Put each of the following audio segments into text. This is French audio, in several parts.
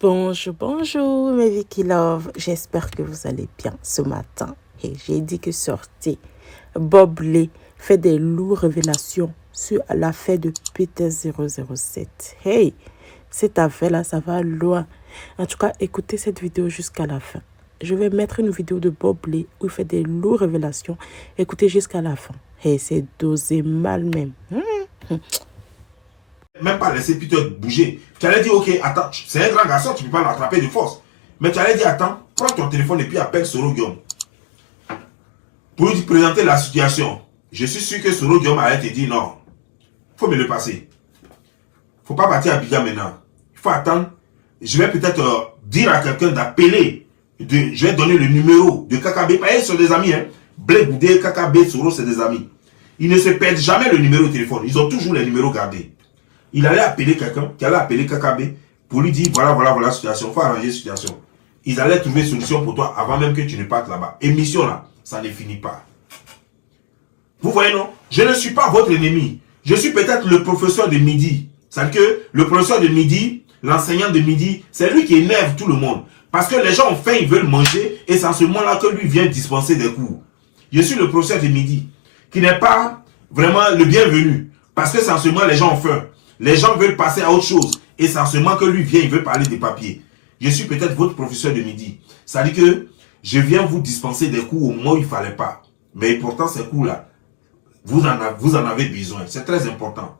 Bonjour, bonjour mes Vicky Love, j'espère que vous allez bien ce matin. Et j'ai dit que sortez. Bob Lee fait des lourdes révélations sur l'affaire de Peter 007. Hey, cette affaire-là, ça va loin. En tout cas, écoutez cette vidéo jusqu'à la fin. Je vais mettre une vidéo de Bob Lee où il fait des lourdes révélations. Écoutez jusqu'à la fin. Hey, c'est dosé mal même. Même pas laisser Peter bouger. Tu allais dire, ok, attends, c'est un grand garçon, tu ne peux pas l'attraper de force. Mais tu allais dire, attends, prends ton téléphone et puis appelle Soro Guillaume. Pour lui présenter la situation. Je suis sûr que Soro Guillaume allait te dire, non, il faut me le passer. Il ne faut pas partir à Abidjan maintenant. Il faut attendre. Je vais peut-être dire à quelqu'un d'appeler. Je vais donner le numéro de KKB. Ils sont des amis. Hein. Blé Boudé, KKB, Soro, c'est des amis. Ils ne se perdent jamais le numéro de téléphone. Ils ont toujours les numéros gardés. Il allait appeler quelqu'un qui allait appeler KKB pour lui dire voilà la situation, il faut arranger la situation. Ils allaient trouver une solution pour toi avant même que tu ne partes là-bas. Émission là, ça ne finit pas. Vous voyez non? Je ne suis pas votre ennemi. Je suis peut-être le professeur de midi. C'est-à-dire que le professeur de midi, l'enseignant de midi, c'est lui qui énerve tout le monde. Parce que les gens ont faim, ils veulent manger et c'est en ce moment-là que lui vient dispenser des cours. Je suis le professeur de midi qui n'est pas vraiment le bienvenu. Parce que c'est en ce moment les gens ont faim. Les gens veulent passer à autre chose. Et c'est en ce moment que lui vient, il veut parler des papiers. Je suis peut-être votre professeur de midi. Ça dit que je viens vous dispenser des cours au moment où il ne fallait pas. Mais pourtant, ces cours-là, vous en avez besoin. C'est très important.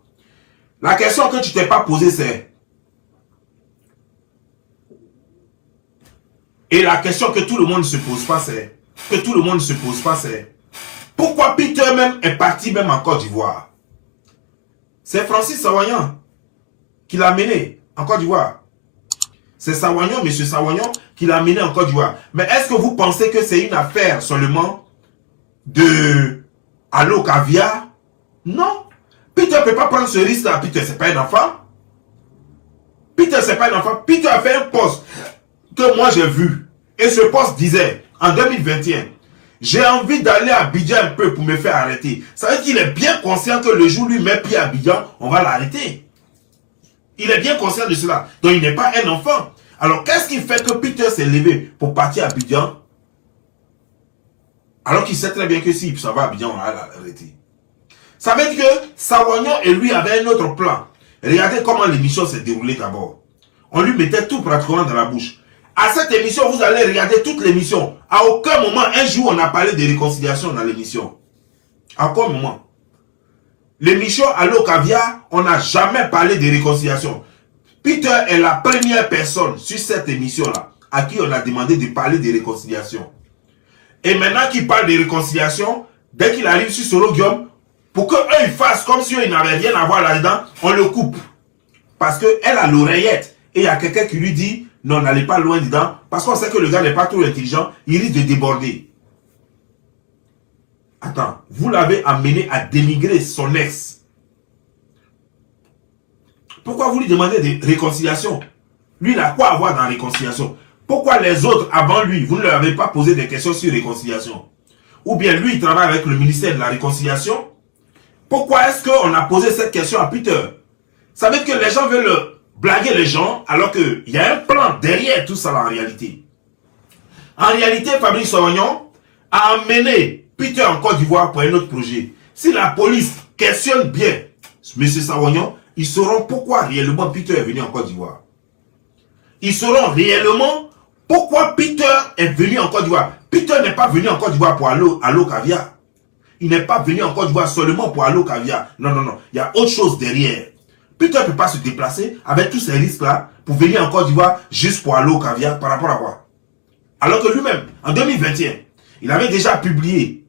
La question que tu ne t'es pas posée, c'est... Et la question que tout le monde ne se pose pas, c'est... Pourquoi Peter même est parti même en Côte d'Ivoire? C'est Francis Sawagnon qui l'a mené en Côte d'Ivoire. C'est Sawagnon, M. Sawagnon, qui l'a mené en Côte d'Ivoire. Mais est-ce que vous pensez que c'est une affaire seulement de Allo Caviar? Non. Peter ne peut pas prendre ce risque-là. Peter, ce n'est pas un enfant. Peter, ce n'est pas un enfant. Peter a fait un poste que moi j'ai vu. Et ce poste disait, en 2021, j'ai envie d'aller à Abidjan un peu pour me faire arrêter. Ça veut dire qu'il est bien conscient que le jour où lui met pied à Abidjan, on va l'arrêter. Il est bien conscient de cela. Donc il n'est pas un enfant. Alors qu'est-ce qui fait que Peter s'est levé pour partir à Abidjan? Alors qu'il sait très bien que s'il s'en va à Abidjan, on va l'arrêter. Ça veut dire que Sawagnon et lui avaient un autre plan. Regardez comment l'émission s'est déroulée d'abord. On lui mettait tout pratiquement dans la bouche. À cette émission, vous allez regarder toute l'émission. À aucun moment, un jour, on a parlé de réconciliation dans l'émission. À aucun moment. L'émission Allo Caviar, on n'a jamais parlé de réconciliation. Peter est la première personne sur cette émission-là à qui on a demandé de parler de réconciliation. Et maintenant qu'il parle de réconciliation, dès qu'il arrive sur Soro Guillaume, pour qu'eux ils fassent comme si ils n'avaient rien à voir là-dedans, on le coupe. Parce qu'elle a l'oreillette. Et il y a quelqu'un qui lui dit, non, n'allez pas loin dedans, parce qu'on sait que le gars n'est pas trop intelligent, il risque de déborder. Attends, vous l'avez amené à dénigrer son ex. Pourquoi vous lui demandez de réconciliation? Lui, il a quoi à voir dans la réconciliation? Pourquoi les autres, avant lui, vous ne leur avez pas posé des questions sur réconciliation? Ou bien lui, il travaille avec le ministère de la réconciliation? Pourquoi est-ce qu'on a posé cette question à Peter? Ça veut dire que les gens veulent blaguer les gens, alors qu'il y a un plan derrière tout ça en réalité. En réalité, Fabrice Sawagnon a amené Peter en Côte d'Ivoire pour un autre projet. Si la police questionne bien M. Sawagnon, ils sauront pourquoi réellement Peter est venu en Côte d'Ivoire. Ils sauront réellement pourquoi Peter est venu en Côte d'Ivoire. Peter n'est pas venu en Côte d'Ivoire pour Allo Caviar. Il n'est pas venu en Côte d'Ivoire seulement pour Allo Caviar. Non, non, non. Il y a autre chose derrière. Peter ne peut pas se déplacer avec tous ces risques-là pour venir en Côte d'Ivoire juste pour Allo Caviar par rapport à quoi? Alors que lui-même, en 2021, il avait déjà publié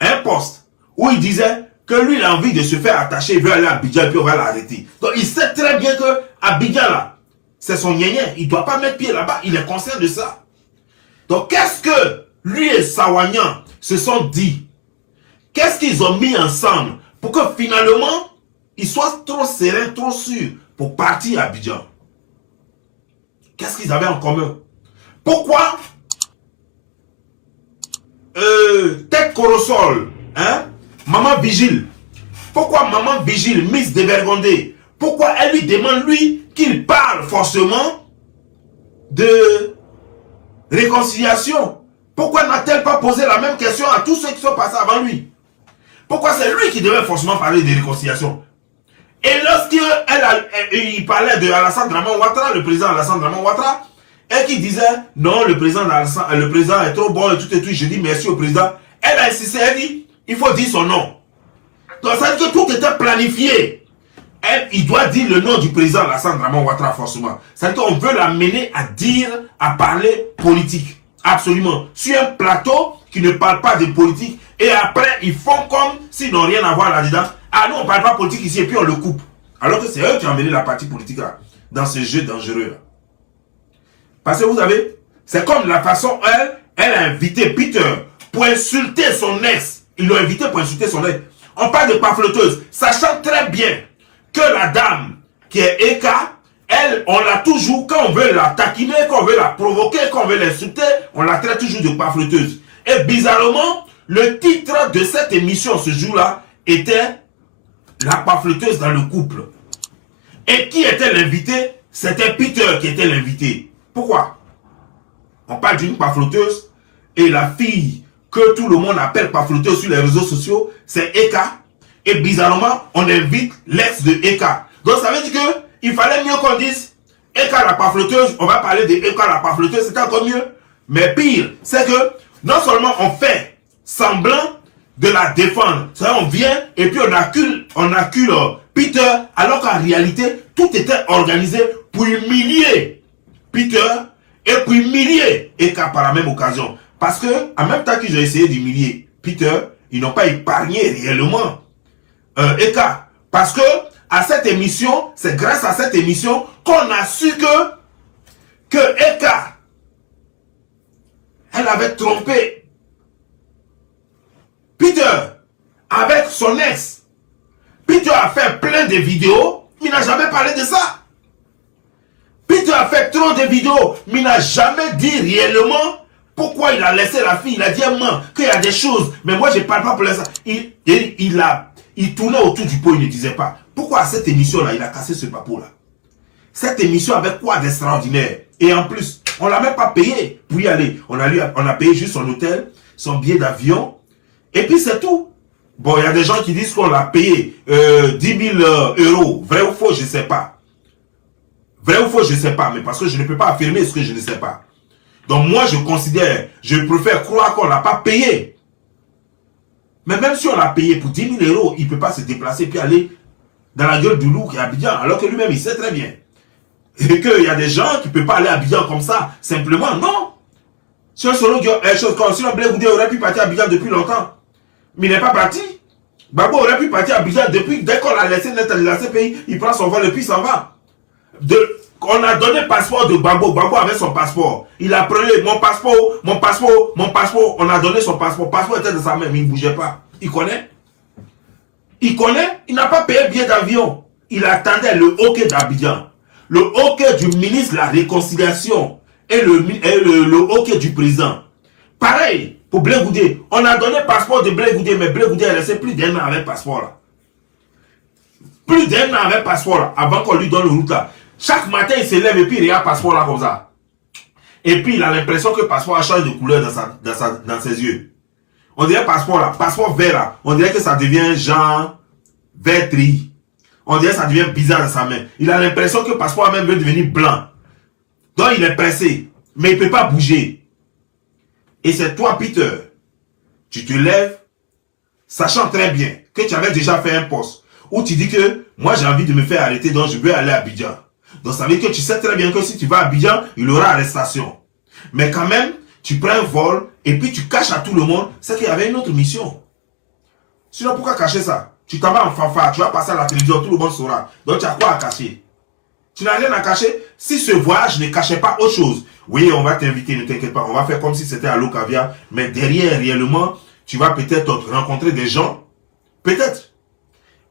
un post où il disait que lui, il a envie de se faire attacher, il veut aller à Abidjan et puis on va l'arrêter. Donc il sait très bien que Abidjan là, c'est son gnénien. Il ne doit pas mettre pied là-bas, il est conscient de ça. Donc qu'est-ce que lui et Sawagnon se sont dit? Qu'est-ce qu'ils ont mis ensemble pour que finalement, ils soient trop sereins, trop sûrs pour partir à Abidjan? Qu'est-ce qu'ils avaient en commun? Pourquoi Tête Corosol, hein? Maman Vigile. Pourquoi Maman Vigile, Miss de Bergondé? Pourquoi elle lui demande, lui, qu'il parle forcément de réconciliation, pourquoi n'a-t-elle pas posé la même question à tous ceux qui sont passés avant lui? Pourquoi c'est lui qui devait forcément parler de réconciliation? Et lorsqu'il parlait de Alassane Draman Ouattara, le président Alassane Draman Ouattara, et qui disait non, le président est trop bon et tout, je dis merci au président, elle a insisté, elle dit il faut dire son nom. Donc ça veut dire que tout était planifié. Il doit dire le nom du président Alassane Draman Ouattara forcément. Ça veut dire qu'on veut l'amener à dire, à parler politique. Absolument. Sur un plateau qui ne parle pas de politique. Et après, ils font comme s'ils n'ont rien à voir là-dedans. Ah non, on ne parle pas politique ici et puis on le coupe. Alors que c'est eux qui ont amené la partie politique là, dans ce jeu dangereux là. Parce que vous savez, c'est comme la façon, elle a invité Peter pour insulter son ex. Ils l'ont invité pour insulter son ex. On parle de pamphleteuse, sachant très bien que la dame qui est Eka, elle, on l'a toujours, quand on veut la taquiner, quand on veut la provoquer, quand on veut l'insulter, on la traite toujours de pamphleteuse. Et bizarrement, le titre de cette émission ce jour-là était la pamphleteuse dans le couple. Et qui était l'invité? C'était Peter qui était l'invité. Pourquoi? On parle d'une pamphleteuse et la fille que tout le monde appelle pamphleteuse sur les réseaux sociaux, c'est Eka. Et bizarrement, on invite l'ex de Eka. Donc ça veut dire qu'il fallait mieux qu'on dise Eka la pamphleteuse, on va parler de Eka la pamphleteuse, c'est encore mieux. Mais pire, c'est que non seulement on fait semblant de la défendre, on vient et puis on accule Peter, alors qu'en réalité, tout était organisé pour humilier Peter et pour humilier Eka par la même occasion. Parce que, en même temps qu'ils ont essayé d'humilier Peter, ils n'ont pas épargné réellement Eka. Parce que, à cette émission, c'est grâce à cette émission qu'on a su que Eka, elle avait trompé Peter avec son ex. Peter a fait plein de vidéos, mais il n'a jamais parlé de ça. Peter a fait trop de vidéos, mais il n'a jamais dit réellement pourquoi il a laissé la fille. Il a dit à moi qu'il y a des choses, mais moi je ne parle pas pour ça. Il tournait autour du pot, il ne disait pas. Pourquoi à cette émission-là, il a cassé ce papeau-là? Cette émission avec quoi d'extraordinaire? Et en plus, on ne l'a même pas payé pour y aller. On a payé juste son hôtel, son billet d'avion, et puis c'est tout. Bon, il y a des gens qui disent qu'on l'a payé 10 000 euros. Vrai ou faux, je ne sais pas. Vrai ou faux, je ne sais pas, mais parce que je ne peux pas affirmer ce que je ne sais pas. Donc moi, je préfère croire qu'on ne l'a pas payé. Mais même si on l'a payé pour 10 000 euros, il ne peut pas se déplacer puis aller dans la gueule du loup qui est à Abidjan, alors que lui-même, il sait très bien. Et qu'il y a des gens qui ne peuvent pas aller à Abidjan comme ça, simplement, non. Si un solo, si un Blé Goudé aurait pu partir à Abidjan depuis longtemps, mais il n'est pas parti. Gbagbo aurait pu partir à Abidjan depuis, dès qu'on l'a laissé dans ce pays, il prend son vol et puis il s'en va. On a donné le passeport de Gbagbo. Gbagbo avait son passeport. Il a pris mon passeport. On a donné son passeport. Le passeport était dans sa main, mais il ne bougeait pas. Il connaît. Il n'a pas payé billet d'avion. Il attendait le hockey d'Abidjan. Le hockey du ministre de la Réconciliation et le hockey du président. Pareil pour Blé Goudé. On a donné le passeport de Blé Goudé, mais Blé Goudé a laissé plus d'un an avec le passeport là. Plus d'un an avec le passeport là, avant qu'on lui donne le route là. Chaque matin, il se lève et puis il regarde le passeport là comme ça. Et puis il a l'impression que le passeport a changé de couleur dans ses yeux. On dirait passeport là, passeport vert là. On dirait que ça devient genre vert tri. On dirait que ça devient bizarre dans sa main. Il a l'impression que le passeport même veut devenir blanc. Donc il est pressé. Mais il ne peut pas bouger. Et c'est toi, Peter. Tu te lèves, sachant très bien que tu avais déjà fait un poste où tu dis que moi j'ai envie de me faire arrêter, donc je veux aller à Abidjan. Donc ça veut dire que tu sais très bien que si tu vas à Abidjan, il y aura arrestation. Mais quand même, tu prends un vol et puis tu caches à tout le monde, c'est qu'il y avait une autre mission. Sinon, pourquoi cacher ça? Tu t'en vas en fanfare, tu vas passer à la télévision, tout le monde saura. Donc tu as quoi à cacher? Tu n'as rien à cacher. Si ce voyage ne cachait pas autre chose, oui, on va t'inviter, ne t'inquiète pas, on va faire comme si c'était à l'eau caviar, mais derrière, réellement, tu vas peut-être rencontrer des gens, peut-être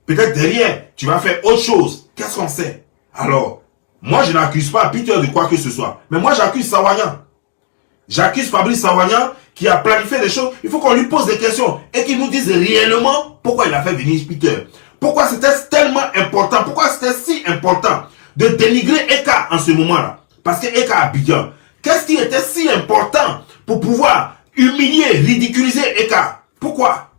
derrière, tu vas faire autre chose. Qu'est-ce qu'on sait? Alors, moi, je n'accuse pas Peter de quoi que ce soit, mais moi, j'accuse Sawagnan. J'accuse Fabrice Sawagnan qui a planifié des choses. Il faut qu'on lui pose des questions et qu'il nous dise réellement pourquoi il a fait venir Peter. Pourquoi c'était tellement important, pourquoi c'était si important de dénigrer Eka en ce moment-là. Parce que Eka Abidjan, qu'est-ce qui était si important pour pouvoir humilier, ridiculiser Eka? Pourquoi?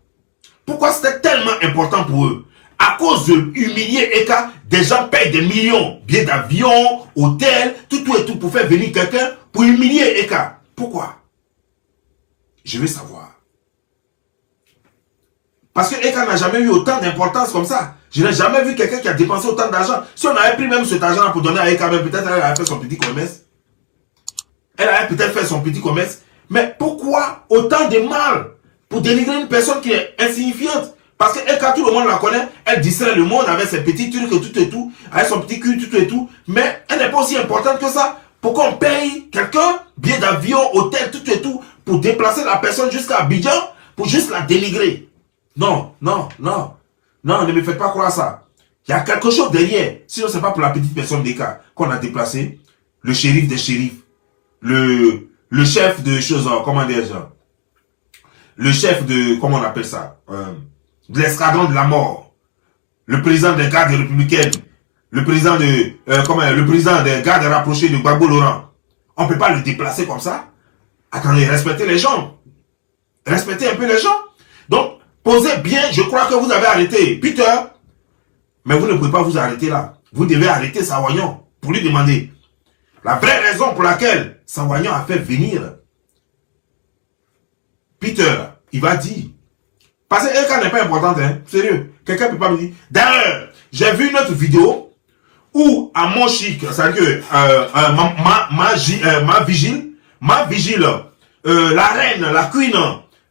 Pourquoi c'était tellement important pour eux? À cause de humilier Eka, des gens payent des millions, billets d'avion, hôtels, tout et tout pour faire venir quelqu'un pour humilier Eka. Pourquoi? Je veux savoir. Parce que Eka n'a jamais eu autant d'importance comme ça. Je n'ai jamais vu quelqu'un qui a dépensé autant d'argent. Si on avait pris même cet argent pour donner à Eka, peut-être elle avait fait son petit commerce. Elle avait peut-être fait son petit commerce. Mais pourquoi autant de mal pour dénigrer une personne qui est insignifiante? Parce que Eka, tout le monde la connaît. Elle distrait le monde avec ses petits trucs et tout et tout. Avec son petit cul, tout et tout. Mais elle n'est pas aussi importante que ça. Pourquoi on paye quelqu'un, billet d'avion, hôtel, tout et tout, pour déplacer la personne jusqu'à Abidjan, pour juste la dénigrer? Non, non, non. Non, ne me faites pas croire ça. Il y a quelque chose derrière. Sinon, ce n'est pas pour la petite personne d'Eka qu'on a déplacé. Le shérif des shérifs. Le chef de choses, comment dire ça? Le chef de, comment on appelle ça? De l'escadron de la mort. Le président des gardes républicaines. Le président de, le président des gardes rapprochés de Gbagbo Laurent. On ne peut pas le déplacer comme ça. Attendez, respectez les gens. Respectez un peu les gens. Donc, posez bien, je crois que vous avez arrêté Peter. Mais vous ne pouvez pas vous arrêter là. Vous devez arrêter Sawagnon pour lui demander la vraie raison pour laquelle Sawagnon a fait venir Peter. Il va dire. Parce que Eka n'est pas importante, hein. Sérieux. Quelqu'un ne peut pas me dire. D'ailleurs, j'ai vu une autre vidéo où à mon chic, c'est-à-dire ma vigile, la reine, la queen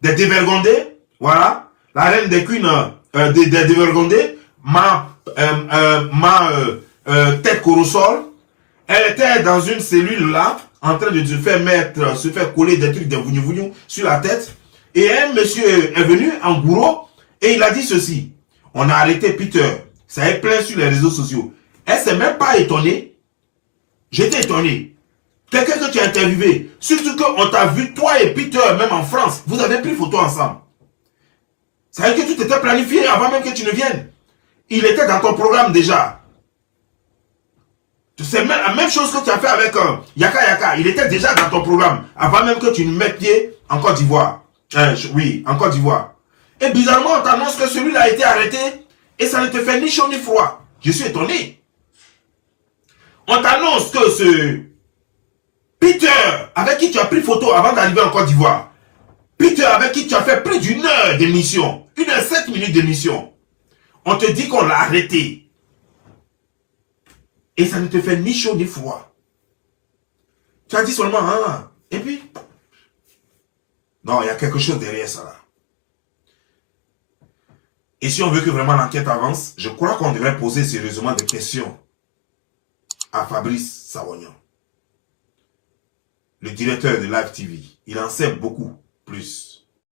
des dévergondés, voilà, la reine des queens des dévergondés, ma tête corosol, elle était dans une cellule là, en train de se faire coller des trucs de vougnou sur la tête. Et un monsieur est venu en bourreau et il a dit ceci. On a arrêté Peter. Ça est plein sur les réseaux sociaux. Elle ne s'est même pas étonnée. J'étais étonné. Quelqu'un que tu as interviewé. Surtout qu'on t'a vu, toi et Peter, même en France. Vous avez pris photo ensemble. Ça veut dire que tout était planifié avant même que tu ne viennes. Il était dans ton programme déjà. C'est la même chose que tu as fait avec Yaka Yaka. Il était déjà dans ton programme avant même que tu ne mettes pied en Côte d'Ivoire. Oui, en Côte d'Ivoire. Et bizarrement, on t'annonce que celui-là a été arrêté et ça ne te fait ni chaud ni froid. Je suis étonné. On t'annonce que ce Peter, avec qui tu as pris photo avant d'arriver en Côte d'Ivoire, Peter, avec qui tu as fait plus d'une heure d'émission, 1h07 d'émission, on te dit qu'on l'a arrêté. Et ça ne te fait ni chaud ni froid. Tu as dit seulement, ah, et puis... Non, il y a quelque chose derrière ça là. Et si on veut que vraiment l'enquête avance, je crois qu'on devrait poser sérieusement des questions à Fabrice Sawagnon, le directeur de Live TV. Il en sait beaucoup plus.